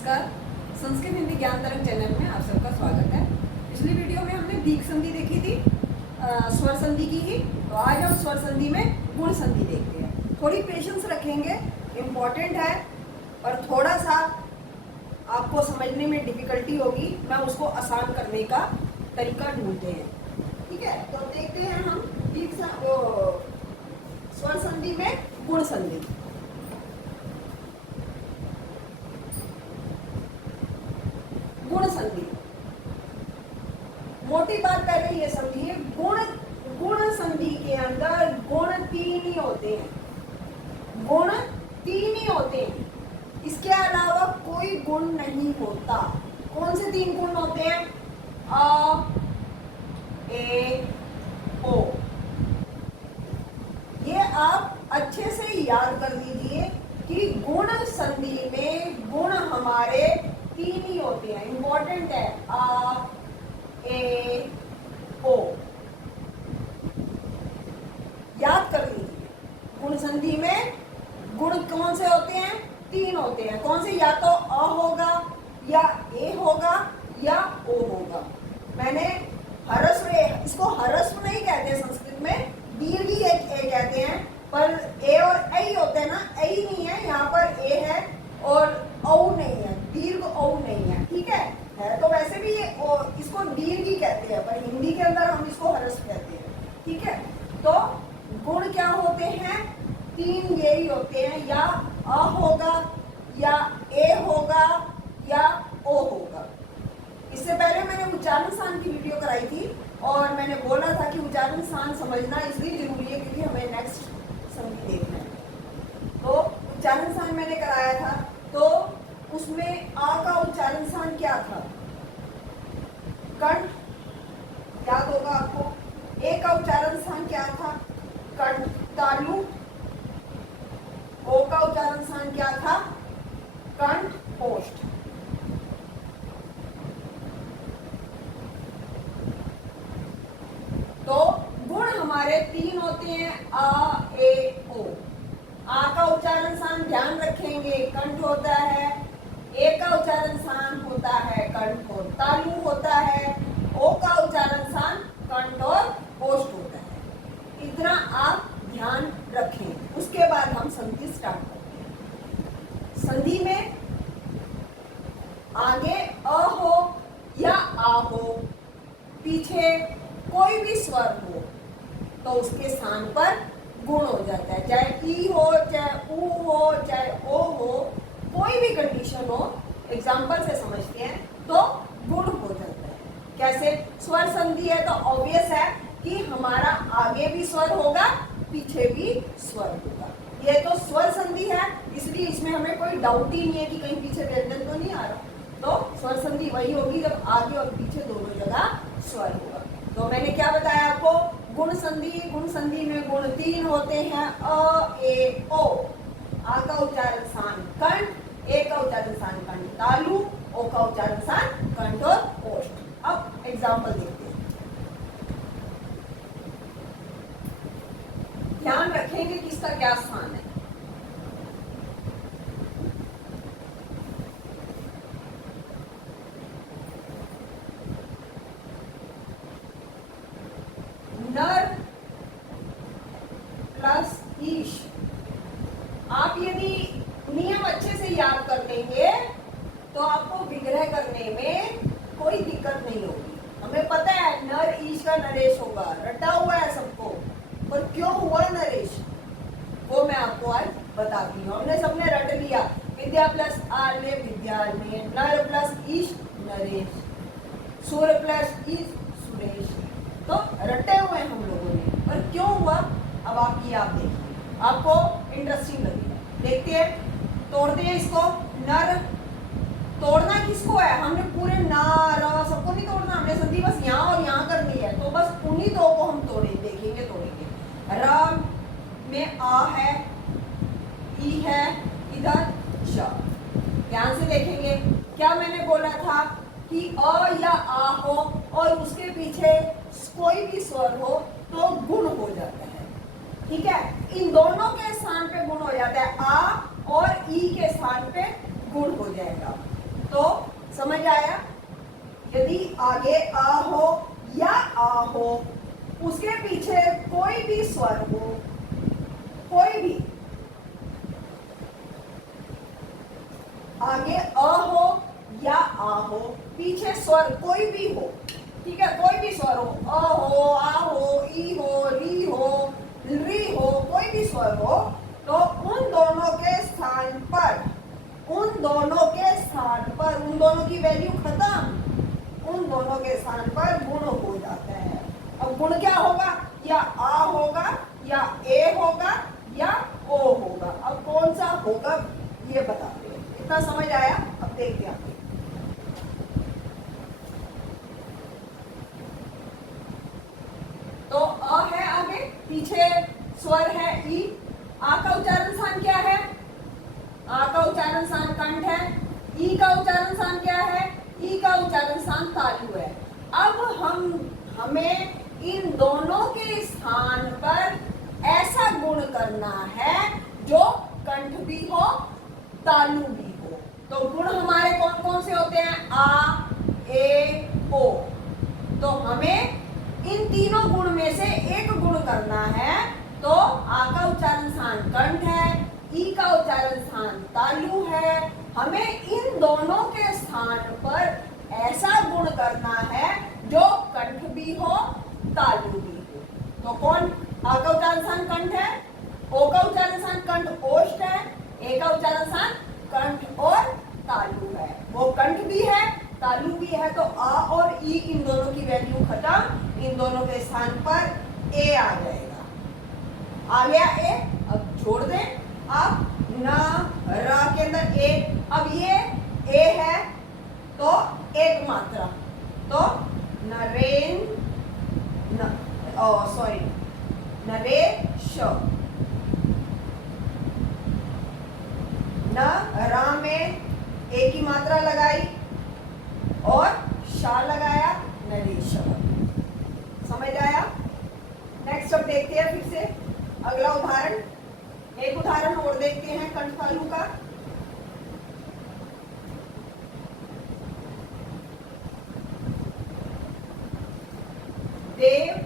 नमस्कार। संस्कृत हिंदी ज्ञान तरंग चैनल में आप सबका स्वागत है। पिछली वीडियो में हमने दीर्घ संधि देखी थी, स्वर संधि की ही। तो आज हम स्वर संधि में गुण संधि देखते हैं। थोड़ी पेशेंस रखेंगे, इम्पोर्टेंट है, और थोड़ा सा आपको समझने में डिफिकल्टी होगी। मैं उसको आसान करने का तरीका ढूंढते हैं, ठीक है। तो देखते हैं हम स्वर संधि में गुण संधि। गुण संधि, मोटी बात पहले ये समझिए, गुण संधि के अंदर गुण तीन ही होते हैं। गुण तीन ही होते हैं, इसके अलावा कोई गुण नहीं होता। कौन से तीन गुण होते हैं? अ, ए, ओ। ये आप अच्छे से याद कर लीजिए कि गुण संधि में गुण हमारे तीन ही होते हैं। इंपॉर्टेंट है, आ, ए, ओ। याद कर लीजिए, गुण संधि में गुण कौन से होते हैं? तीन होते हैं। कौन से? या तो अ होगा, या ए होगा, या ओ होगा। मैंने ह्रस्व, इसको ह्रस्व नहीं कहते संस्कृत में, दीर्घ ए कहते हैं। पर ए और ऐ होते हैं ना, ऐ नहीं है, यहाँ पर ए है और औ नहीं है, दीर्घ औ नहीं है, ठीक है। तो वैसे भी ये इसको दीर्घ ही कहते हैं, पर हिंदी के अंदर हम इसको ह्रस्व कहते हैं, ठीक है। तो गुण क्या होते हैं? तीन यही होते हैं, या अ होगा, या ए होगा, या ओ होगा। इससे पहले मैंने उच्चारण स्थान की वीडियो कराई थी और मैंने बोला था कि उच्चारण स्थान समझना इसलिए जरूरी है क्योंकि हमें नेक्स्ट संधि देखना है। तो उच्चारण स्थान मैंने कराया था, तो उसमें आ का उच्चारण स्थान क्या था? कंठ, याद होगा आपको। ए का उच्चारण स्थान क्या था? कंठ, तालु। ओ का उच्चारण स्थान क्या था? कंठ, ओष्ठ। तो गुण हमारे तीन होते हैं, आ, ए, ओ। आ का उच्चारण स्थान ध्यान रखेंगे, कंठ होता है। ए का उच्चारण स्थान होता है कंठ और तालु होता है। ओ का उच्चारण स्थान कंठ और ओष्ठ होता है। इतना आप ध्यान रखें। उसके बाद हम संधि स्टार्ट करते हैं। संधि में आगे अ हो या आ हो, पीछे कोई भी स्वर हो, तो उसके स्थान पर गुण हो जाता है। चाहे ई हो, चाहे ऊ हो, चाहे ओ हो, कोई भी कंडीशन हो, एग्जाम्पल से समझते हैं, तो गुण हो जाता है। कैसे? स्वर संधि है तो ऑब्वियस है कि हमारा आगे भी स्वर होगा, पीछे भी स्वर होगा। ये तो स्वर संधि है, इसलिए इसमें हमें कोई डाउट ही नहीं है कि कहीं पीछे व्यंजन तो नहीं आ रहा। तो स्वर संधि वही होगी जब आगे और पीछे दोनों जगह स्वर होगा। तो मैंने क्या बताया आपको? गुण संधि, गुण संधि में गुण तीन होते हैं, अ, ए, ओ। आ का उच्चारण स्थान कंठ, ए का उच्चारण स्थान कंठ तालु, ओ का उच्चारण स्थान कंठ और ओष्ठ। अब एग्जाम्पल देखते हैं। ध्यान रखेंगे कि इसका क्या स्थान है। नर प्लस ईश। आप यदि नियम अच्छे से याद कर लेंगे तो आपको विग्रह करने में कोई दिक्कत नहीं होगी। हमें पता है नर ईश का नरेश होगा, रटा हुआ है सबको, पर क्यों हुआ नरेश वो मैं आपको आज बताती हूँ। हमने सबने रट लिया, विद्या प्लस आर्य विद्यालय, नर प्लस ईश नरेश, सूर्य प्लस ईश सुरेश। तो रटे हुए हम लोगों ने, पर क्यों हुआ अब आप देखिए, आपको इंटरेस्टिंग लगेगा। देखते हैं, तोड़ते हैं इसको। नर, तोड़ना किसको है? हमने पूरे ना र सबको नहीं तोड़ना, हमने संधि बस यहाँ और यहाँ करनी है, तो बस उन्हीं दो को हम देखेंगे, तोड़ेंगे। र में आ है, ई है, इधर श। ध्यान से देखेंगे, क्या मैंने बोला था कि अ या आ हो और उसके पीछे कोई भी स्वर हो तो गुण हो जाता है, ठीक है। इन दोनों के स्थान पे गुण हो जाता है, आ और ई के स्थान पे गुण हो जाएगा। तो समझ आया, यदि आगे आ हो या आ हो, उसके पीछे कोई भी स्वर हो, कोई भी, आगे अ हो या आ हो, पीछे स्वर कोई भी हो, ठीक है, कोई भी स्वर हो, अ हो, आ हो, ई हो, री हो, री हो, कोई भी स्वर हो, तो उन दोनों के स्थान पर, उन दोनों के स्थान पर, उन दोनों की वैल्यू खत्म, उन दोनों के स्थान पर गुण हो जाता है। अब गुण क्या होगा, या आ होगा, या ए होगा, या ओ होगा। अब कौन सा होगा ये बताते हैं। इतना समझ आया? अब देखते हैं आगे। तो अ है आगे, पीछे स्वर है ई। आ का उच्चारण स्थान क्या है? आ का उच्चारण स्थान कंठ है। ई का उच्चारण स्थान क्या है? ई का उच्चारण स्थान तालु है। अब हमें इन दोनों के स्थान पर ऐसा गुण करना है जो कंठ भी हो, तालु भी हो। तो गुण हमारे कौन कौन से होते हैं? आ, ए, ओ। तो हमें इन तीनों गुण में से एक गुण करना है। तो आ का उच्चारण स्थान कंठ है, ई का उच्चारण स्थान तालु है। हमें इन दोनों के स्थान पर ऐसा गुण करना है जो कंठ भी हो, तालु भी हो। तो कौन? आ का उच्चारण स्थान कंठ है, ओ का उच्चारण स्थान कंठ ओष्ठ है, ए का उच्चारण स्थान कंठ और तालु है। वो कंठ भी है, तालु भी है, तो आ और ई इन दोनों की वैल्यू खत्म, इन दोनों के स्थान पर ए आ जाएगा। आ गया ए। अब छोड़ दें आप, न र के अंदर ए। अब ये ए है तो एक मात्रा, तो नरेन, सॉरी, नरेश। न रा में ए की मात्रा लगाई और शा लगाया, नरेश। समझ आया? नेक्स्ट अब देखते हैं फिर से अगला उदाहरण। एक उदाहरण और देखते हैं कंठ तालु का। देव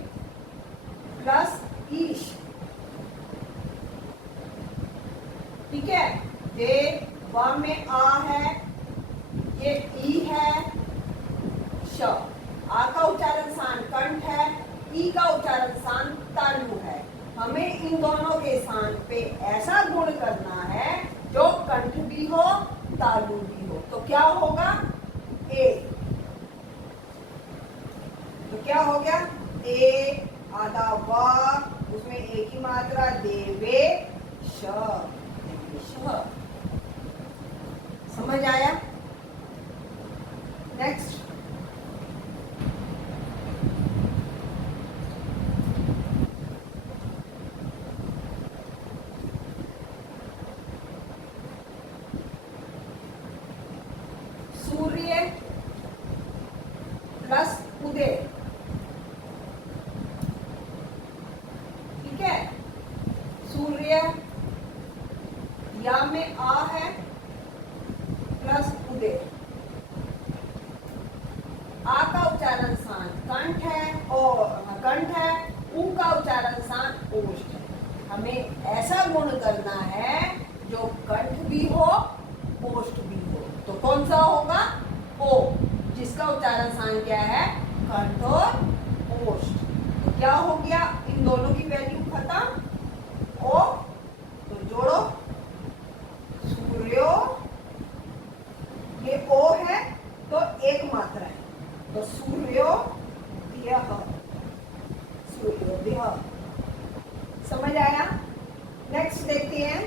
प्लस ईश, ठीक है। देव, वा में आ है, ये ई है, श। आ का उच्चारण स्थान कंठ है, ई का उच्चारण स्थान तालु है। हमें इन दोनों के स्थान पे ऐसा गुण करना है जो कंठ भी हो, तालु भी हो। तो क्या होगा? ए। तो क्या हो गया? ए, आधा वा, उसमें ए की मात्रा, देवे श। समझ आया? नेक्स्ट, सूर्य प्लस उदय, ठीक है। सूर्य, या में आ है प्लस उदय। आ का उच्चारण स्थान कंठ है और कंठ है, ऊ का उच्चारण स्थान ओष्ठ है। हमें ऐसा गुण करना है जो कंठ भी हो, ओष्ठ भी हो। तो कौन सा होगा? ओ, जिसका उच्चारण स्थान क्या है? कंठ और ओष्ठ। तो क्या हो गया? इन दोनों की वैल्यू खत्म। ओ, तो जोड़ो, सूर्यो, ये ओ है तो एक मात्रा है, तो सूर्योदयः, सूर्योदयः। समझ आया? नेक्स्ट देखते हैं।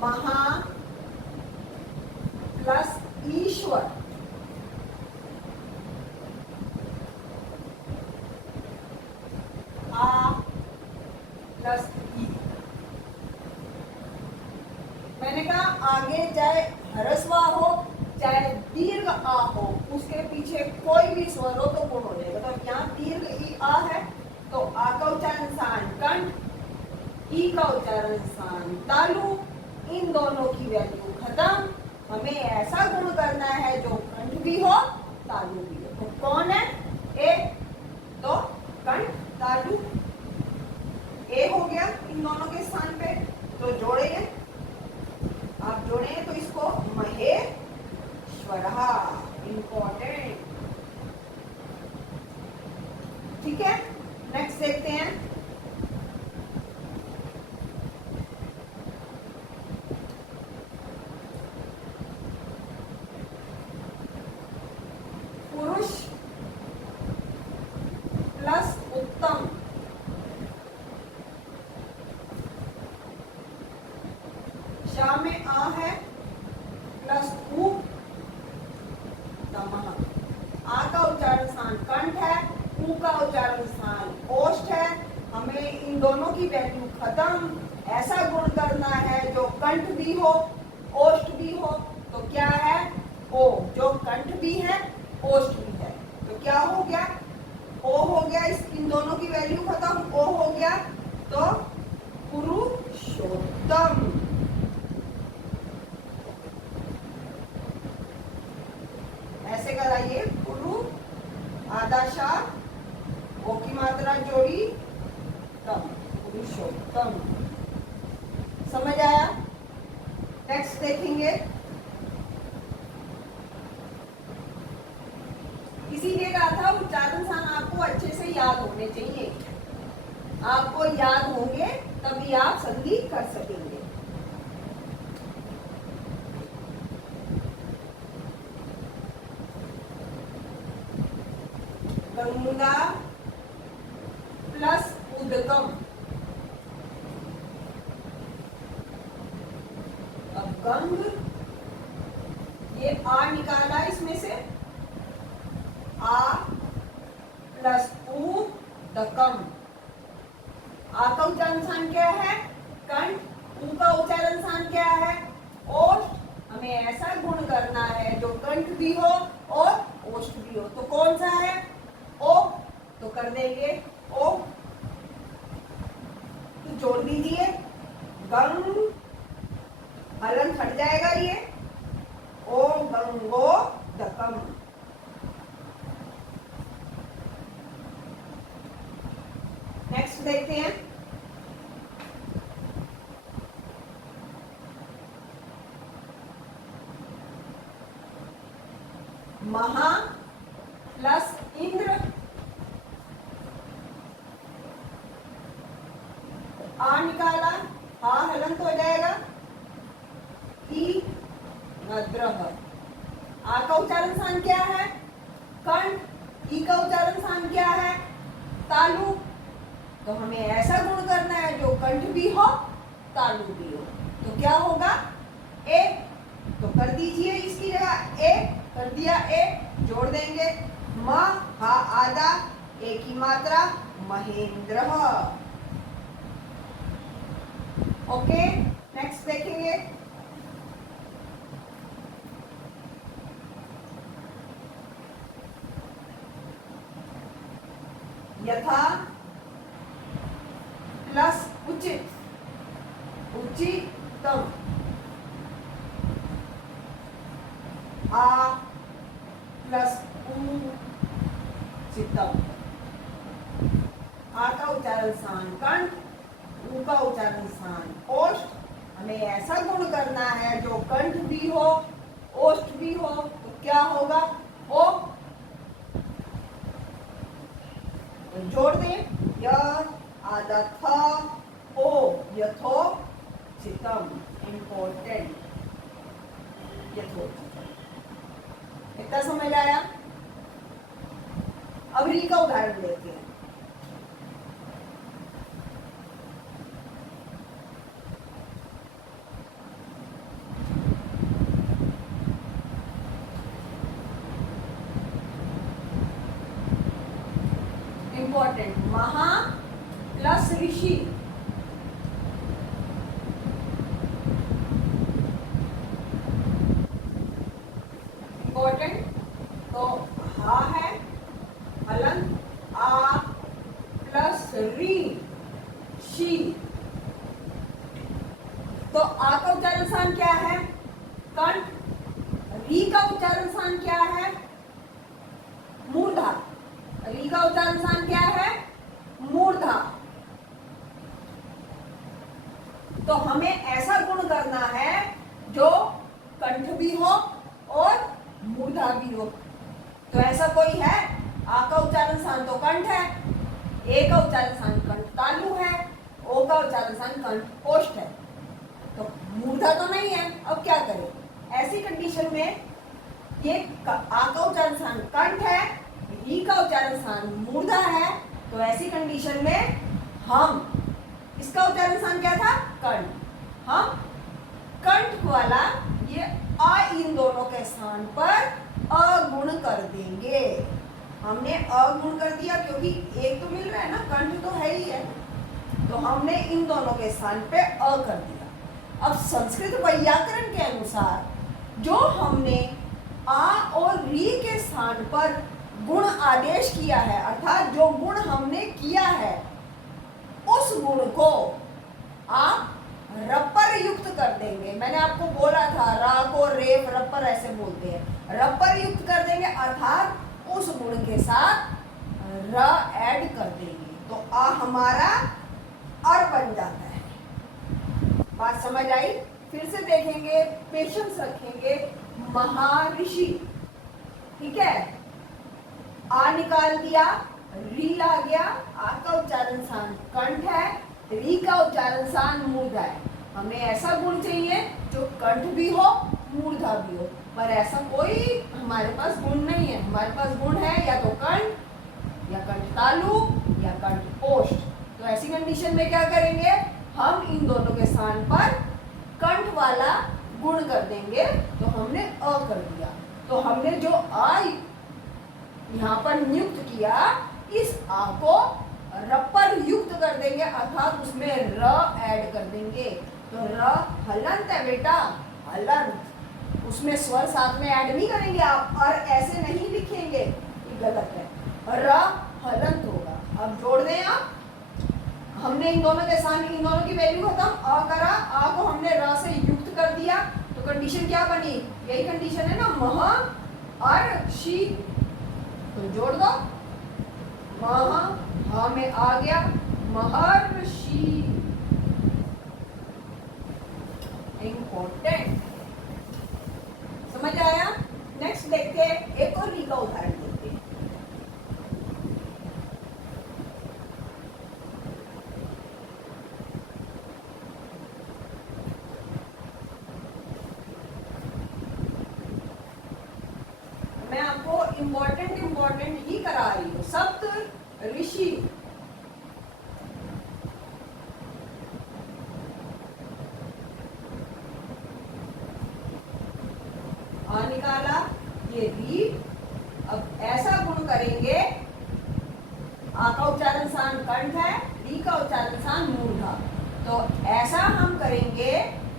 महा प्लस ईश्वर, आ प्लस ई। मैंने कहा आगे चाहे ह्रस्व आ हो चाहे दीर्घ आ हो, उसके पीछे कोई भी स्वर हो तो गुण हो जाएगा। तो यहाँ दीर्घ ई आ है तो आ का उच्चारण स्थान कंठ, ई का उच्चारण स्थान तालु, इन दोनों की वैल्यू खत्म। हमें ऐसा गुण करना है जो कंठ भी हो तालु भी हो। तो कौन है? ए। तो कंठ तालु ए हो गया इन दोनों के स्थान पे। तो जोड़े आप जोड़े तो इसको महेश्वरः, इंपॉर्टेंट। ठीक है, नेक्स्ट देखते हैं। पुरुष प्लस उत्तम, शा में आ है प्लस उ तमः। आ का उच्चारण स्थान कंठ है, उ का उच्चारण स्थान ओष्ठ है। हमें इन दोनों की वैल्यू खत्म। ऐसा गुण करना है जो कंठ भी हो ओष्ठ भी हो। तो क्या है? ओ, जो कंठ भी है ओष्ठ भी है। तो क्या हो गया? ओ हो गया, इन दोनों की वैल्यू खत्म, ओ हो गया। तो पुरुषोत्तम। ऐसे कराइए, पुरु आधा शा, ओ की मात्रा जोड़ी तम, पुरुषोत्तम। समझ आया? नेक्स्ट देखेंगे। इसीलिए कहा था उच्चारण स्थान आपको अच्छे से याद होने चाहिए। आपको याद होंगे तभी आप संधि कर सकेंगे। गंगा प्लस उदगम। अब गंग, ये आ निकाला इसमें से, आ प्लस उ दकम। आ का उच्चारण स्थान क्या है? कंठ, उ का उच्चारण स्थान क्या है? ओष्ठ। हमें ऐसा गुण करना है जो कंठ भी हो और ओष्ठ भी हो। तो कौन सा है? ओ। तो कर देंगे ओ, तो जोड़ दीजिए गंग, हलन हट जाएगा ये, ओ गंगो दकम। नेक्स्ट देखते हैं। महा प्लस इंद्र, आ निकाला, हा हलंत हो जाएगा, ई नद्रह। आ का उच्चारण स्थान क्या है? कंठ, ई का उच्चारण स्थान क्या है? तालु। तो हमें ऐसा गुण करना है जो कंठ भी हो तालु भी हो। तो क्या होगा? ए। तो कर दीजिए इसकी जगह ए, कर दिया ए, जोड़ देंगे म, हा आधा, ए की मात्रा महेंद्र। ओके, नेक्स्ट देखेंगे। यथा प्लस उचित, उचितम। आ प्लस उचितम। आ का उच्चारण स्थान कंठ, उ का उच्चारण स्थान ओष्ठ। हमें ऐसा गुण करना है जो कंठ भी हो ओष्ठ भी हो। तो क्या होगा? ओ। तो जोड़ दें, य आधा थ, ओ यथोचितम, इंपॉर्टेंट, यथोचितम। इतना समझ आया? अब री का उदाहरण लेते हैं। इंपॉर्टेंट, महा प्लस ऋषि, इंपॉर्टेंट। तो री का उच्चारण स्थान क्या है? मूर्धा। री का उच्चारण स्थान क्या है? मूर्धा। तो हमें ऐसा गुण करना है जो कंठ भी हो और मूर्धा भी हो। तो ऐसा कोई है? आ का उच्चारण स्थान तो कंठ है, ए का उच्चारण स्थान कंठ तालु है, ओ का उच्चारण स्थान कंठ ओष्ठ है, तो मूर्धा तो नहीं है। अब क्या करें? ऐसी कंडीशन में ये आ का उच्चारण स्थान कंठ है, री का उच्चारण स्थान मूर्धा है, तो ऐसी कंडीशन में हम, इसका उच्चारण स्थान क्या था? कंठ। हम कंठ वाला ये आ इन दोनों के स्थान पर अगुण कर देंगे। हमने अगुण कर दिया क्योंकि एक तो मिल रहा है ना, कंठ तो है ही है, तो हमने इन दोनों के स्थान पे अ कर दिया। अब संस्कृत व्याकरण के अनुसार जो हमने आ और री के स्थान पर गुण आदेश किया है, अर्थात जो गुण हमने किया है, उस गुण को आप रपर युक्त कर देंगे। मैंने आपको बोला था रा को रेफ रपर ऐसे बोलते हैं, रपर युक्त कर देंगे, अर्थात उस गुण के साथ र ऐड कर देंगे, तो आ हमारा अर बन जाता है। बात समझ आई? फिर से देखेंगे, पेशेंस रखेंगे। महर्षि, ठीक है, आ निकाल दिया, री आ गया, आ का उच्चारण स्थान कंठ है, री का उच्चारण स्थान मूर्धा है। हमें ऐसा गुण चाहिए जो कंठ भी हो मूर्धा भी हो, पर ऐसा कोई हमारे पास गुण नहीं है। हमारे पास गुण है या तो कंठ या कंठ तालु या कंठ ओष्ठ। तो ऐसी कंडीशन में क्या करेंगे? हम इन दोनों के स्थान पर कंठ वाला गुण कर देंगे, तो हमने अ कर दिया। तो हमने जो आ यहाँ पर नियुक्त किया, इस आ को रपर युक्त कर देंगे, अर्थात उसमें र ऐड कर देंगे। तो र हलंत है बेटा, हलंत। उसमें स्वर साथ में ऐड नहीं करेंगे आप, और ऐसे नहीं लिखेंगे, ये गलत है। र हलंत होगा। अब जोड़ दें आप, हमने इन दोनों के स्थान, इन दोनों की वैल्यू खत्म, अ करा, आ को हमने र से युक्त कर दिया, तो कंडीशन क्या बनी? यही कंडीशन है ना, मह और शी। तो जोड़ दो, मह हा में आ गया महर्षि। इंपॉर्टेंट, समझ आया? नेक्स्ट देखते हैं, एक और री का उदाहरण देखते हैं। मैं आपको इम्पोर्टेंट ही करा रही हूँ। सप्त ऋषि, आ निकाला, ये री। अब ऐसा गुण करेंगे, आ का उच्चारण स्थान कंठ है, री का उच्चारण स्थान मूर्धा। तो ऐसा हम करेंगे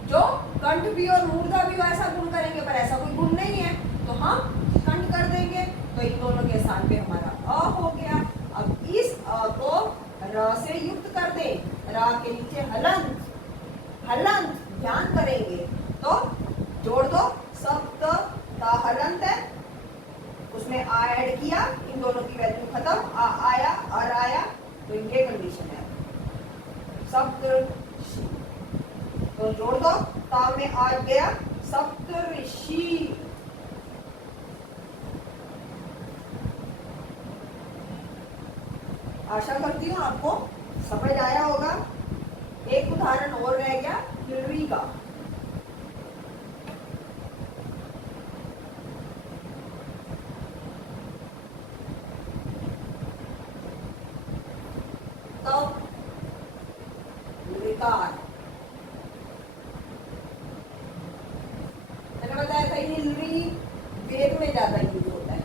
जो कंठ भी और मूर्धा भी हो, ऐसा गुण करेंगे, पर ऐसा कोई गुण नहीं है, तो हम कंठ कर देंगे। तो इन दोनों के स्थान पे हमारा अ हो गया। अब इस अ को र से युक्त कर दे, र के नीचे हलंत, हलंत ध्यान करेंगे, तो जोड़ दो, सप्त ता हलंत है, उसमें आ ऐड किया, इन दोनों की वैल्यू खत्म, आ आया, अर आया, तो ये कंडीशन है सप्तऋषि। तो जोड़ दो, ता में आ गया सप्तऋषि। आशा करती हूँ आपको समझ आया होगा। एक उदाहरण और रह गया हिलरी का। तो विकार, मैंने बताया था हिलरी वेद में ज्यादा यूज होता है,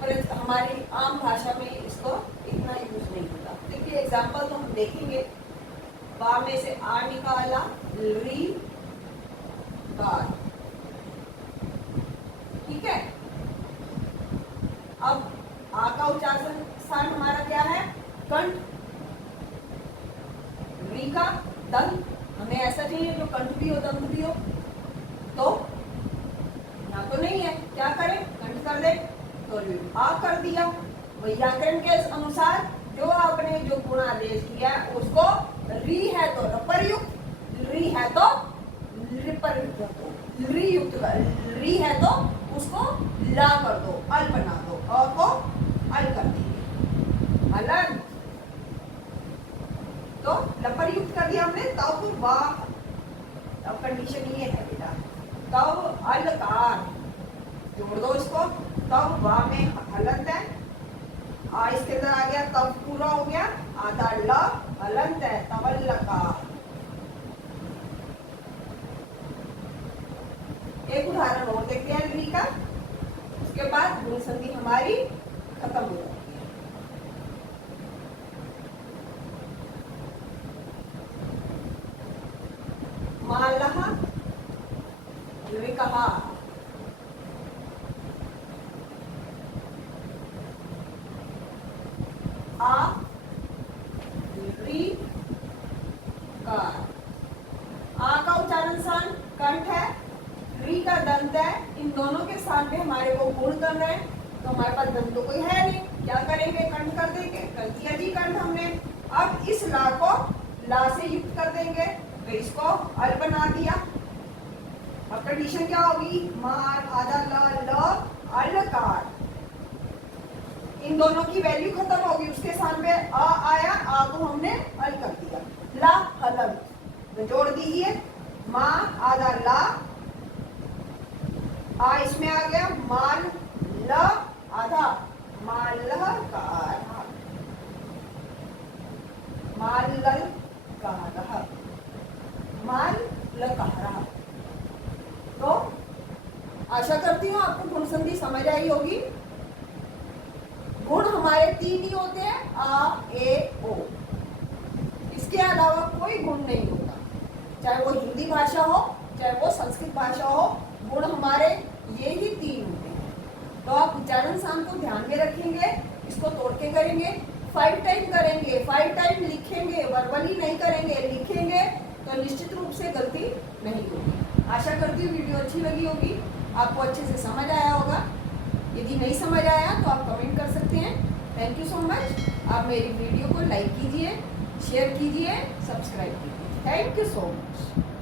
पर हमारी आम भाषा में इसको इतना यूज नहीं होता। देखिए एग्जाम्पल तो हम देखेंगे। बा में से आ निकाला, री कार, ठीक है। अब आ का उच्चारण स्थान हमारा क्या है? कंठ। री का दंत, हमें ऐसा चाहिए जो कंठ भी हो दंत भी हो, तो यहाँ तो नहीं कर दे तो आ कर दिया। व्याकरण के अनुसार जो आपने जो गुण आदेश किया उसको री है तो रपरयुक्त, री है तो रियुक्त, री है तो उसको ला कर दो, अल बना दो, अ को अल कर दीजिए, अलग। तो लपरयुक्त कर दिया हमने, तब वाह, अब कंडीशन ये है बेटा, तब अलकार जोड़ दो इसको, तब वाह में हलंत है, आ इसके अंदर आ गया, तब पूरा हो गया, आधा ल हलंत है, तवल लकार। एक उदाहरण और देखते हैं री का, उसके बाद गुण संधि हमारी खत्म हो जाती है। मालह रिकहा, आ री कार, आ का उच्चारण स्थान कंठ है, री का दंत है, इन दोनों के स्थान पे हमारे को गुण करना है, तो हमारे पास दंत तो कोई है नहीं, क्या करेंगे, कंठ कर देंगे, कर दिया जी कंठ हमने। अब इस ला को ला से युक्त कर देंगे, तो इसको अल बना दिया। अब कंडीशन क्या होगी, मार आधा ल अलकार, इन दोनों की वैल्यू खत्म होगी, उसके स्थान पे आ आया, आ को हमने अल कर दिया, ला हलंत, तो जोड़ दीजिए, माँ आधा ला, आ इसमें आ गया, माल ल आधा मालह कार, मालल कारह, माल लकारह। तो आशा करती हूँ आपको गुण संधि समझ आई होगी। गुण हमारे तीन ही होते हैं, आ ए ओ, इसके अलावा कोई गुण नहीं होता, चाहे वो हिंदी भाषा हो चाहे वो संस्कृत भाषा हो, गुण हमारे ये ही तीन होते हैं। तो आप उच्चारण स्थान को ध्यान में रखेंगे, इसको तोड़ के करेंगे, 5 टाइम करेंगे, 5 टाइम लिखेंगे, वर्बली नहीं करेंगे, लिखेंगे तो निश्चित रूप से गलती नहीं होगी। आशा करती हूँ वीडियो अच्छी लगी होगी, आपको अच्छे से समझ आया होगा। यदि नहीं समझ आया तो आप कमेंट कर सकते हैं। Thank you so much. आप मेरी वीडियो को लाइक कीजिए, शेयर कीजिए, सब्सक्राइब कीजिए। Thank you so much.